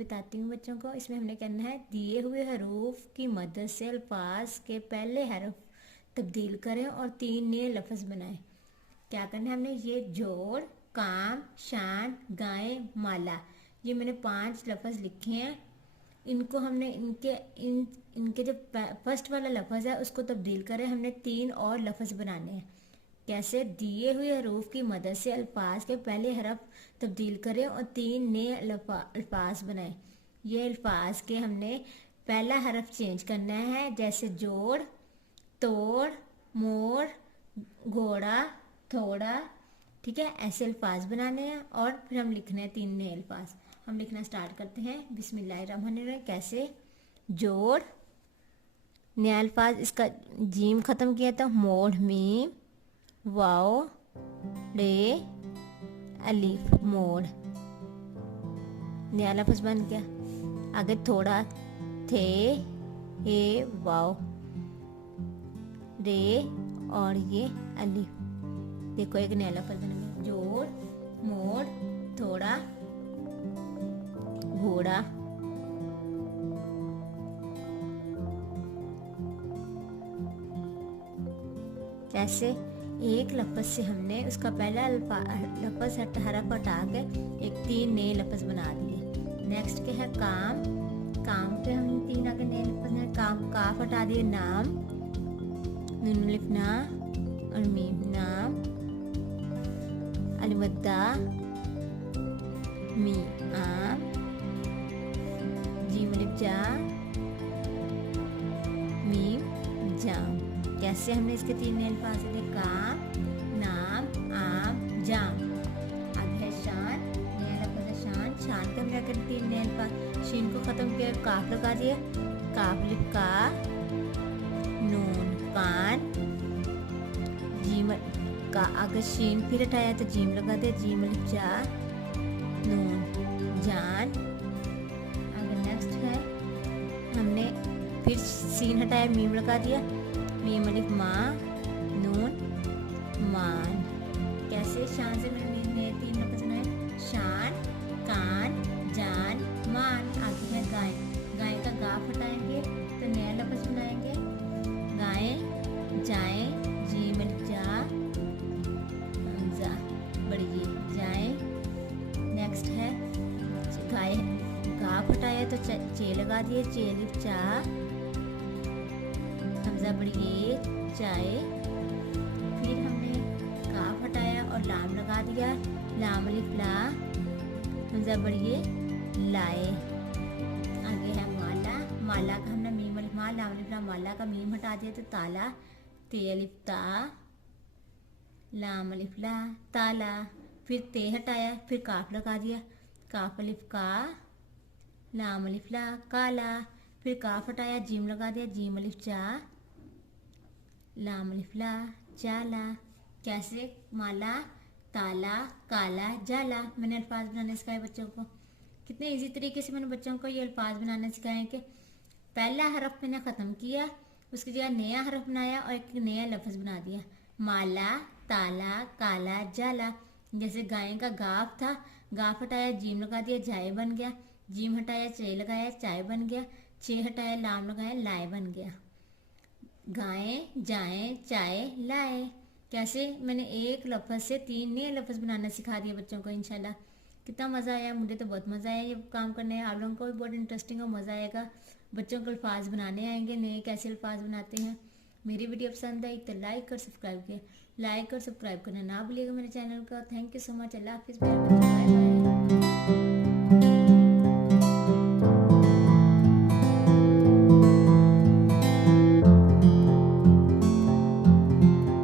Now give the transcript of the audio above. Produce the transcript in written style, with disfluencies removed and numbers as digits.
बताती हूँ बच्चों को। इसमें हमने करना है दिए हुए हरूफ की मदद से अल्फाज के पहले हरफ तब्दील करें और 3 नए लफ्ज़ बनाएं। क्या करना है हमने, ये जोड़, काम, शान, गाय, माला, ये मैंने 5 लफ्ज़ लिखे हैं। इनको हमने इनके जो फर्स्ट वाला लफ्ज़ है उसको तब्दील करें, हमने 3 और लफ्ज़ बनाने हैं। कैसे, दिए हुए हरूफ की मदद से अल्फाज के पहले हरफ तब्दील करें और 3 नए अल्फाज बनाएं। ये अल्फाज के हमने पहला हरफ चेंज करना है, जैसे जोड़, तोड़, मोड़, घोड़ा, थोड़ा, ठीक है, ऐसे अल्फाज बनाने हैं और फिर हम लिखने हैं 3 नए अल्फाज। हम लिखना स्टार्ट करते हैं। बिस्मिल्लाहिर्रहमानिर्रहीम। कैसे, जोड़, नया अल्फाज, इसका जीम ख़त्म किया था, मोड़, मीम, वाओ, रे, अलीफ, मोड़, नया लफ्ज़ बन गया। आगे थोड़ा, थे, हे, वाओ, रे और ये अलीफ। देखो एक नया लफ्ज़ बन गया, जोड़, मोड़, थोड़ा, घोड़ा, ऐसे एक लफ्ज़ से हमने उसका पहला लफ्ज़ हरफ हटा के एक 3 नए लफ्ज़ बना दिए। नेक्स्ट क्या है, काम। काम पे हम 3 आगे नए लफ्ज़ हैं। काम, काफ हटा दिए, नाम, नून अलिफ ना और मीम, नाम, अलमद्दा, मी, आम, जीम अलिफ जा, मीम, जाम। कैसे हमने इसके 3 नए अल्फाज हैं, काम, नाम, आम, जाम। आगे है शान, नया लफ्ज़ है शान। शान के हमने अगर 3 नए अल्फाज, शीन को ख़त्म किया, काफ लगा दिया, काफ लिप का, नून, कान, जीम का, अगर शीन फिर हटाया तो जीम लगा दिया, जीम लिप जा, नून, जान। अगर नेक्स्ट है, हमने फिर सीन हटाया, मीम लगा दिया, मीम अलिफ माँ, नून, मान। कैसे, शान से मैंने 3 लफ्ज़ बनाए, शान, कान, जान, मान। आगे है गाय। गाय का गाफ हटाएंगे तो नया लफ्ज़ बनाएंगे, गाय, जाए, जीम अलिफ जा, बढ़िए, जाए। नेक्स्ट है गाय, गाफ हटाया तो चे लगा दिए, चे अलिफ चा, हमजा बढ़िए, चाय। फिर हमने काफ हटाया और लाम लगा दिया, लाम अलिफ ला, हमजा बढ़िए, लाए। आगे है माला। माला का हमने मीम अलिफ मा, लाम अलिफ ला, माला का मीम हटा दिया तो ताला, ते अलिफ ता, लाम अलिफ ला, ताला। फिर ते हटाया, फिर काफ लगा दिया, काफ अलिफ का, लाम अलिफ ला, काला। फिर काफ हटाया, जीम लगा दिया, जीम अलिफ चा, लाम अलिफ ला, जाला। कैसे, माला, ताला, काला, जाला। मैंने अल्फाज बनाने सिखाए बच्चों को। कितने इजी तरीके से मैंने बच्चों को ये अल्फाज बनाने सिखाए कि पहला हरफ मैंने ख़त्म किया, उसकी जगह नया हरफ बनाया और एक नया लफ्ज़ बना दिया, माला, ताला, काला, जाला। जैसे गाय का गाफ था, गाफ हटाया, जीम लगा दिया, जाए बन गया, जीम हटाया, चे लगाया, चाय बन गया, चे हटाया, लाम लगाया, लाए बन गया। गाएं, जाएं, चाय, लाए। कैसे, मैंने एक लफ्ज़ से 3 नए लफ्ज़ बनाना सिखा दिए बच्चों को। इंशाल्लाह कितना मज़ा आया, मुझे तो बहुत मज़ा आया ये काम करने में। आप लोगों को भी बहुत इंटरेस्टिंग और मज़ा आएगा। बच्चों को अल्फाज बनाने आएंगे, नए कैसे अल्फाज बनाते हैं। मेरी वीडियो पसंद आई तो लाइक और सब्सक्राइब किया, लाइक और सब्सक्राइब करना ना भूलिएगा मेरे चैनल का। Thank you so much. अल्लाह हाफिज़, बाय बाय।